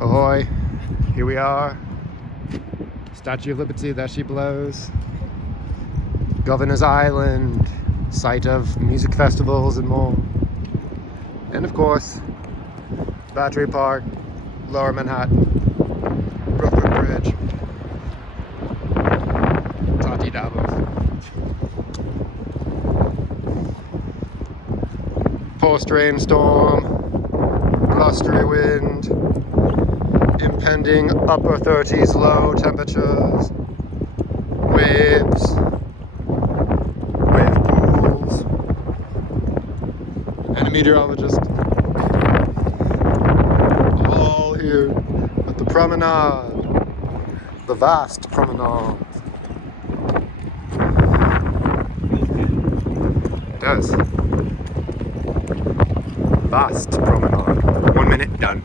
Ahoy, here we are. Statue of Liberty, there she blows. Governor's Island, site of music festivals and more. And of course, Battery Park, Lower Manhattan, Brooklyn Bridge, Tati Davos. Post-rainstorm, blustery wind, impending upper 30s low temperatures, waves, wave pools, and a meteorologist. All here at the promenade, the vast promenade. It does. Vast promenade. 1 minute, done.